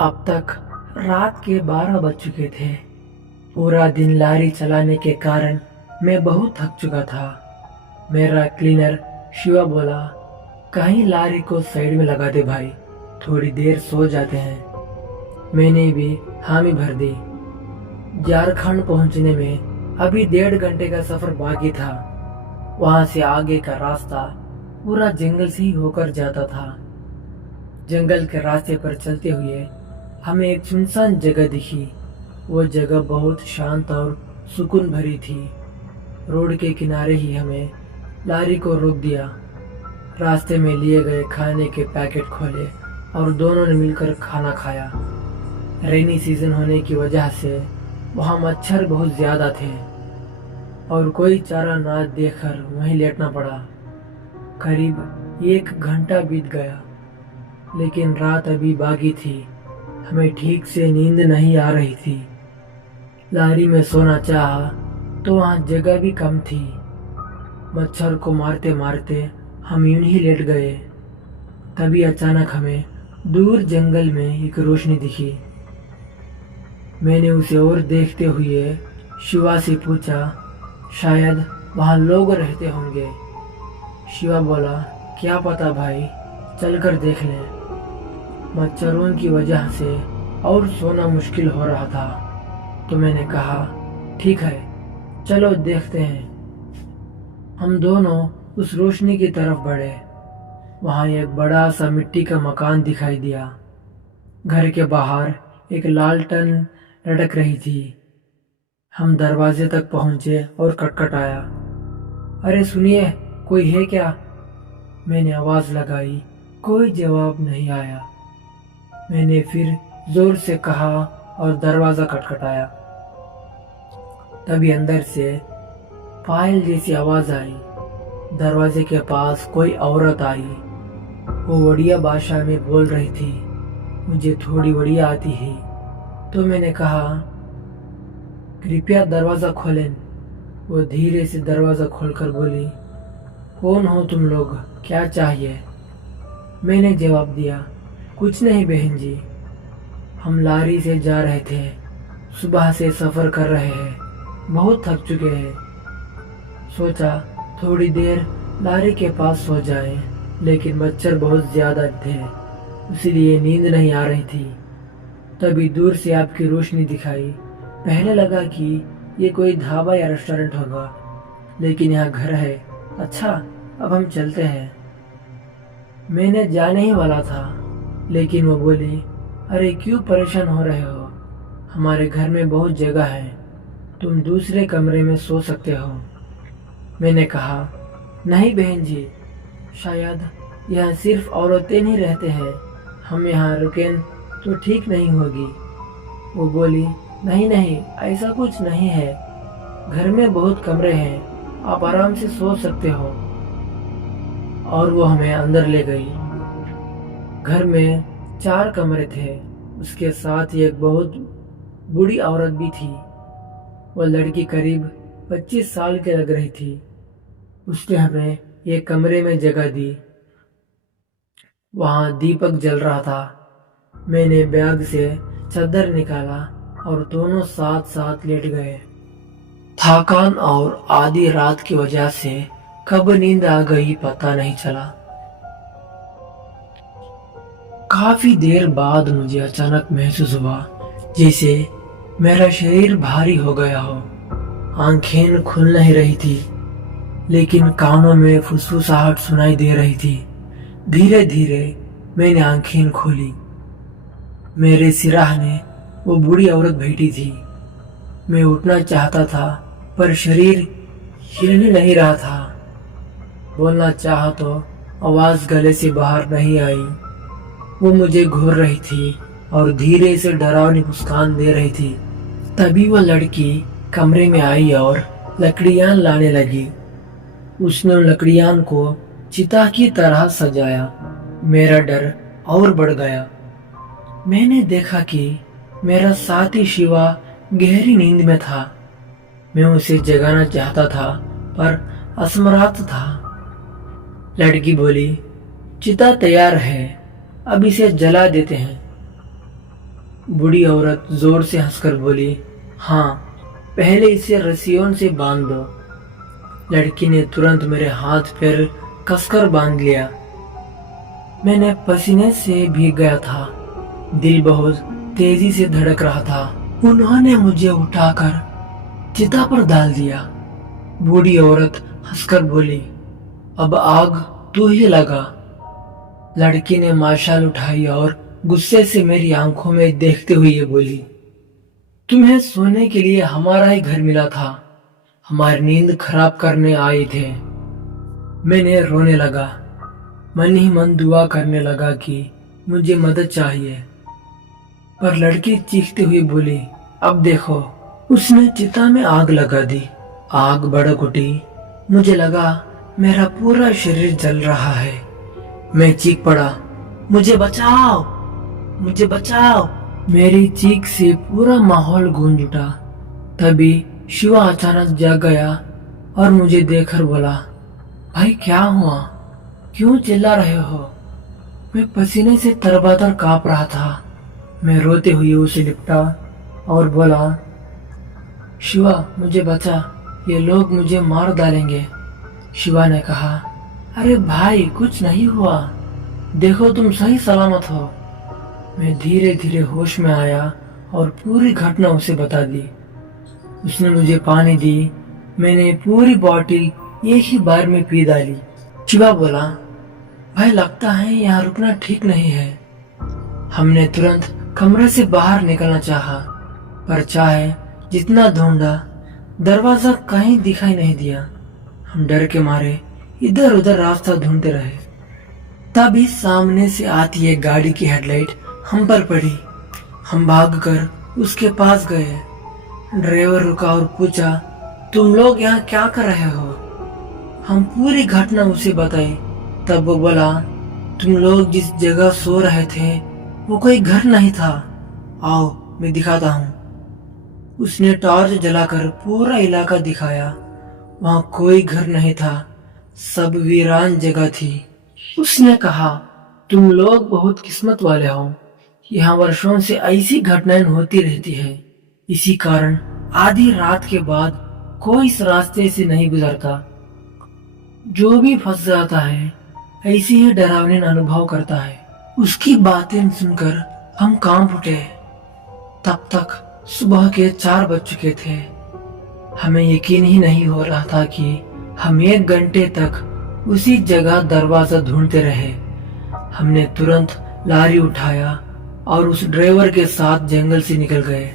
अब तक रात के 12 बज चुके थे। पूरा दिन लारी चलाने के कारण मैं बहुत थक चुका था। मेरा क्लीनर शिवा बोला, कहीं लारी को साइड में लगा दे भाई, थोड़ी देर सो जाते हैं। मैंने भी हामी भर दी। झारखंड पहुंचने में अभी 1.5 घंटे का सफर बाकी था। वहां से आगे का रास्ता पूरा जंगल से ही होकर जाता था। जंगल के रास्ते पर चलते हुए हमें एक सुनसान जगह दिखी। वो जगह बहुत शांत और सुकून भरी थी। रोड के किनारे ही हमें लारी को रोक दिया। रास्ते में लिए गए खाने के पैकेट खोले और दोनों ने मिलकर खाना खाया। रेनी सीजन होने की वजह से वहाँ मच्छर बहुत ज्यादा थे और कोई चारा ना देखकर वहीं लेटना पड़ा। करीब 1 घंटा बीत गया, लेकिन रात अभी बाकी थी। हमें ठीक से नींद नहीं आ रही थी। लारी में सोना चाहा तो वहाँ जगह भी कम थी। मच्छर को मारते मारते हम यूं ही लेट गए। तभी अचानक हमें दूर जंगल में एक रोशनी दिखी। मैंने उसे और देखते हुए शिवा से पूछा, शायद वहाँ लोग रहते होंगे। शिवा बोला, क्या पता भाई, चलकर देख लें। मच्छरों की वजह से और सोना मुश्किल हो रहा था, तो मैंने कहा, ठीक है, चलो देखते हैं। हम दोनों उस रोशनी की तरफ बढ़े। वहाँ एक बड़ा सा मिट्टी का मकान दिखाई दिया। घर के बाहर एक लालटेन लटक रही थी। हम दरवाजे तक पहुंचे और खटखटाया। अरे सुनिए, कोई है क्या? मैंने आवाज लगाई। कोई जवाब नहीं आया। मैंने फिर जोर से कहा और दरवाजा खटखटाया। तभी अंदर से पायल जैसी आवाज आई। दरवाजे के पास कोई औरत आई। वो उड़िया भाषा में बोल रही थी। मुझे थोड़ी उड़िया आती है, तो मैंने कहा, कृपया दरवाजा खोलें। वो धीरे से दरवाजा खोलकर बोली, कौन हो तुम लोग, क्या चाहिए? मैंने जवाब दिया, कुछ नहीं बहन जी, हम लारी से जा रहे थे। सुबह से सफर कर रहे हैं, बहुत थक चुके हैं। सोचा थोड़ी देर लारी के पास सो जाएं, लेकिन मच्छर बहुत ज्यादा थे, इसलिए नींद नहीं आ रही थी। तभी दूर से आपकी रोशनी दिखाई। पहले लगा कि ये कोई ढाबा या रेस्टोरेंट होगा, लेकिन यहाँ घर है। अच्छा, अब हम चलते हैं। मैंने जाने ही वाला था, लेकिन वो बोली, अरे क्यों परेशान हो रहे हो? हमारे घर में बहुत जगह है, तुम दूसरे कमरे में सो सकते हो। मैंने कहा, नहीं बहन जी, शायद यहाँ सिर्फ औरतें नहीं रहते हैं, हम यहाँ रुकें तो ठीक नहीं होगी। वो बोली, नहीं नहीं, ऐसा कुछ नहीं है, घर में बहुत कमरे हैं, आप आराम से सो सकते हो। और वो हमें अंदर ले गई। घर में 4 कमरे थे। उसके साथ ही एक बहुत बूढ़ी औरत भी थी। वो लड़की करीब 25 साल की लग रही थी। उसने हमें एक कमरे में जगह दी। वहाँ दीपक जल रहा था। मैंने बैग से चादर निकाला और दोनों साथ साथ लेट गए। थकान और आधी रात की वजह से कब नींद आ गई पता नहीं चला। काफी देर बाद मुझे अचानक महसूस हुआ जैसे मेरा शरीर भारी हो गया हो। आंखें खुल नहीं रही थी, लेकिन कानों में फुसफुसाहट सुनाई दे रही थी। धीरे धीरे मैंने आंखें खोली। मेरे सिराहने वो बूढ़ी औरत बैठी थी। मैं उठना चाहता था, पर शरीर हिल ही नहीं रहा था। बोलना चाहा तो आवाज गले से बाहर नहीं आई। वो मुझे घूर रही थी और धीरे से डरावनी मुस्कान दे रही थी। तभी वो लड़की कमरे में आई और लकड़ियां लाने लगी। उसने उन लकड़ियां को चिता की तरह सजाया। मेरा डर और बढ़ गया। मैंने देखा कि मेरा साथी शिवा गहरी नींद में था। मैं उसे जगाना चाहता था, पर असमर्थ था। लड़की बोली, चिता तैयार है, अब इसे जला देते हैं। बूढ़ी औरत जोर से हंसकर बोली, हाँ, पहले इसे रस्सियों से बांध दो। लड़की ने तुरंत मेरे हाथ पैर कसकर बांध लिया। मैंने पसीने से भीग गया था। दिल बहुत तेजी से धड़क रहा था। उन्होंने मुझे उठाकर चिता पर डाल दिया। बूढ़ी औरत हंसकर बोली, अब आग तू ही लगा। लड़की ने मशाल उठाई और गुस्से से मेरी आंखों में देखते हुए बोली, तुम्हें सोने के लिए हमारा ही घर मिला था, हमारी नींद खराब करने आए थे। मैंने रोने लगा, मन ही मन दुआ करने लगा कि मुझे मदद चाहिए। पर लड़की चीखते हुए बोली, अब देखो। उसने चिता में आग लगा दी। आग भड़क उठी। मुझे लगा मेरा पूरा शरीर जल रहा है। मैं चीख पड़ा, मुझे बचाओ, मुझे बचाओ। मेरी चीख से पूरा माहौल गूंज उठा। तभी शिवा अचानक जाग गया और मुझे देखकर बोला, भाई क्या हुआ, क्यों चिल्ला रहे हो? मैं पसीने से तरबतर कांप रहा था। मैं रोते हुए उसे लिपटा और बोला, शिवा मुझे बचा, ये लोग मुझे मार डालेंगे। शिवा ने कहा, अरे भाई कुछ नहीं हुआ, देखो तुम सही सलामत हो। मैं धीरे धीरे होश में आया और पूरी घटना उसे बता दी। उसने मुझे पानी दी। मैंने पूरी बॉटल एक ही बार में पी डाली। शिवा बोला, भाई लगता है यहाँ रुकना ठीक नहीं है। हमने तुरंत कमरे से बाहर निकलना चाहा, पर चाहे जितना ढूंढा दरवाजा कहीं दिखाई नहीं दिया। हम डर के मारे इधर उधर रास्ता ढूंढते रहे। तभी सामने से आती एक गाड़ी की हेडलाइट हम पर पड़ी। हम भागकर उसके पास गए। ड्राइवर रुका और पूछा, तुम लोग यहाँ क्या कर रहे हो? हम पूरी घटना उसे बताई। तब वो बोला, तुम लोग जिस जगह सो रहे थे वो कोई घर नहीं था, आओ मैं दिखाता हूँ। उसने टॉर्च जलाकर पूरा इलाका दिखाया। वहाँ कोई घर नहीं था, सब वीरान जगह थी। उसने कहा, तुम लोग बहुत किस्मत वाले हो, यहाँ वर्षों से ऐसी घटनाएं होती रहती है। इसी कारण आधी रात के बाद कोई इस रास्ते से नहीं गुजरता। जो भी फंस जाता है ऐसी ही डरावनी अनुभव करता है। उसकी बातें सुनकर हम कांप उठे। तब तक सुबह के 4 बज चुके थे। हमें यकीन ही नहीं हो रहा था कि हम 1 घंटे तक उसी जगह दरवाजा ढूंढते रहे। हमने तुरंत लारी उठाया और उस ड्राइवर के साथ जंगल से निकल गए।